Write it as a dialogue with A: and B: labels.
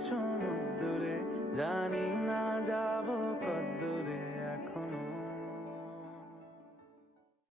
A: সমুদ্রে জানি না যাব কত